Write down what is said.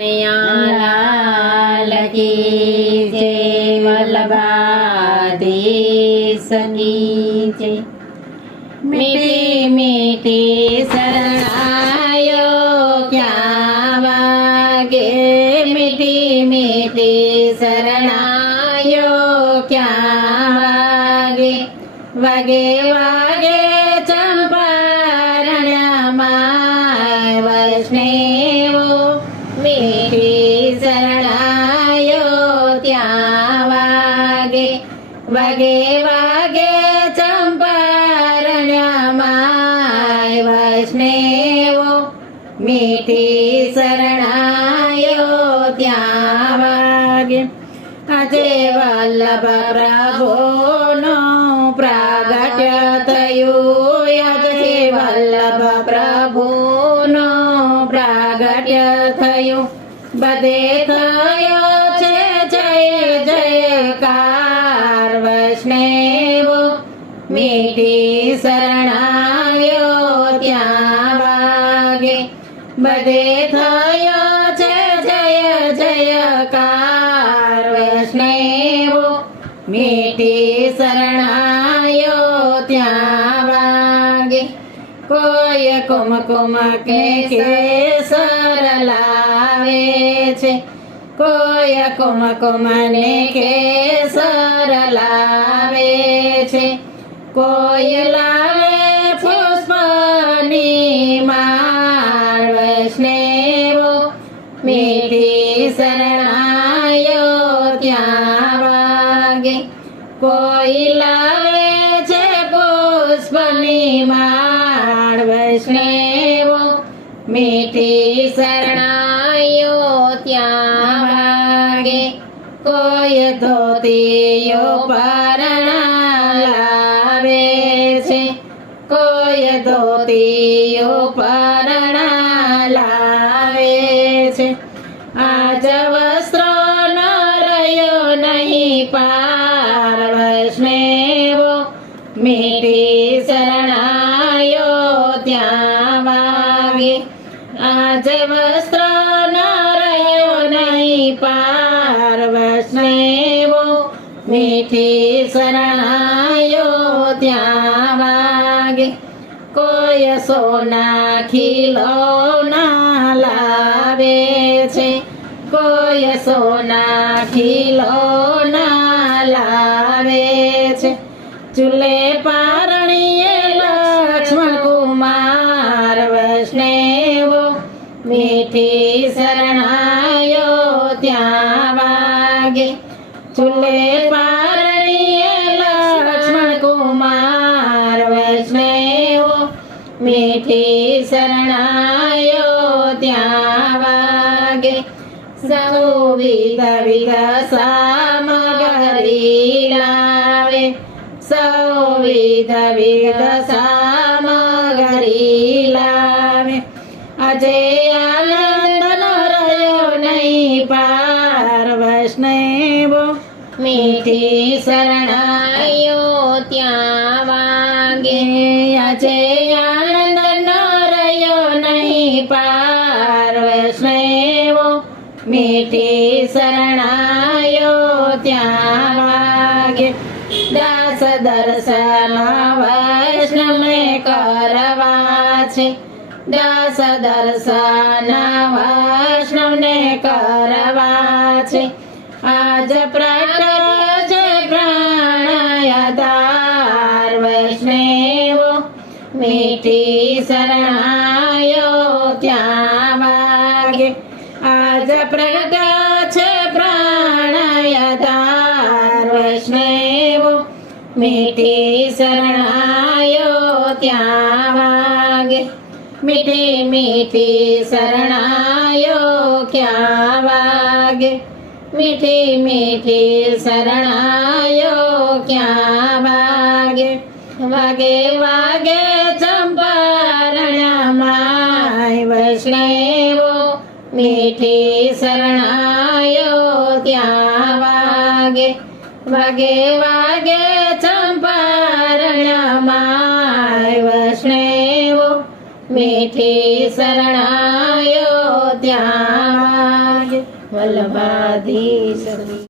लाल की जय वल्लभाधीश की जय। मीठी मीठी शरणायो क्या वागे, मीठी मीठी शरणायो क्या वागे, वागे वागे चंपारण माय वैष्णव। मीठी शरणायो त्या वागे, वागे वागे चंपारण माय वैष्णव। मीठी शरणायो त्या वागे। આજે વલ્લભ પ્રભુનો પ્રાગટ્ય થયું, આજે વલ્લભ પ્રભુનો પ્રાગટ્ય થયું, બધે થયો છે જય જયકાર વૈષ્ણવો। મીઠી શરણાયો ત્યાં વાગે, બધે થયો છે જય જયકાર વૈષ્ણવો। મીઠી શરણાયો ત્યાં વાગે। કોઈ કુમકુમ કે કેસર લાવે છે, કોઈ કુમકુમ ને કેસર લાવે છે, કોઈ લાવે પુષ્પની માળ વૈષ્ણવો। મીઠી શરણાયો ત્યાં વાગે, કોઈ લાવે છે પુષ્પની માળ વૈષ્ણવો। મીઠી શરણાયો ત્યાં વાગે। કોઈ ધોતીઓ પરણા લાવે છે, કોઈ ધોતીઓ પરણા લાવે છે, આજ વસ્ત્રો ન રહ્યો નહીં પાર વૈષ્ણવો। મીઠી શરણાયો ત્યાં વાગે, આજ વસ્ત્ર ન રહ્યો નહીં પાર વૈષ્ણવો। મીઠી શરણાયો ત્યાં વાગે। કોઈ સોના ખીલોના લાવે છે, કોઈ સોના ખીલોના લાવે છે, ચૂલે પારણીએ લક્ષ્મણ કુમાર વૈષ્ણવો। મીઠી શરણાયો ત્યાં વાગે, ચૂલે પારણીએ લક્ષ્મણ કુમાર વૈષ્ણવો। મીઠી શરણાયો ત્યાં વાગે। સૌ વિધ વિધ સામગ્રી લાવે, સૌ વિધ વિધ સામગ્રી લાવે, આજે આનંદ ન રહ્યો નહીં પાર વૈષ્ણવો। મીઠી શરણાયો ત્યાં વાગે, આજે આનંદ ન રહ્યો નહીં પાર વૈષ્ણવો। મીઠી શરણાયો ત્યાં વાગે। દાસ દર્શન વૈષ્ણવને કરવા છે, દાસ દર્શન વૈષ્ણવને કરવા છે, આજ પ્રગટ છે પ્રાણયાધાર વૈષ્ણવો। મીઠી શરણાયો ત્યાં વાગે, આજ પ્રગટ છે પ્રાણયાધાર વૈષ્ણવો। મીઠી શરણાયો ત્યાં વાગે। મીઠી મીઠી શરણાયો ક્યાં વાગે, મીઠી મીઠી શરણાયો ક્યાં વાગે, વાગે વાગે ચંપારણ માય વૈષ્ણવો। મીઠી શરણાયો ત્યાં વાગે, વાગે વાગે ચંપારણ માય વૈષ્ણવો। મીઠી શરણાયો ત્યાં વલ્લભાધીશ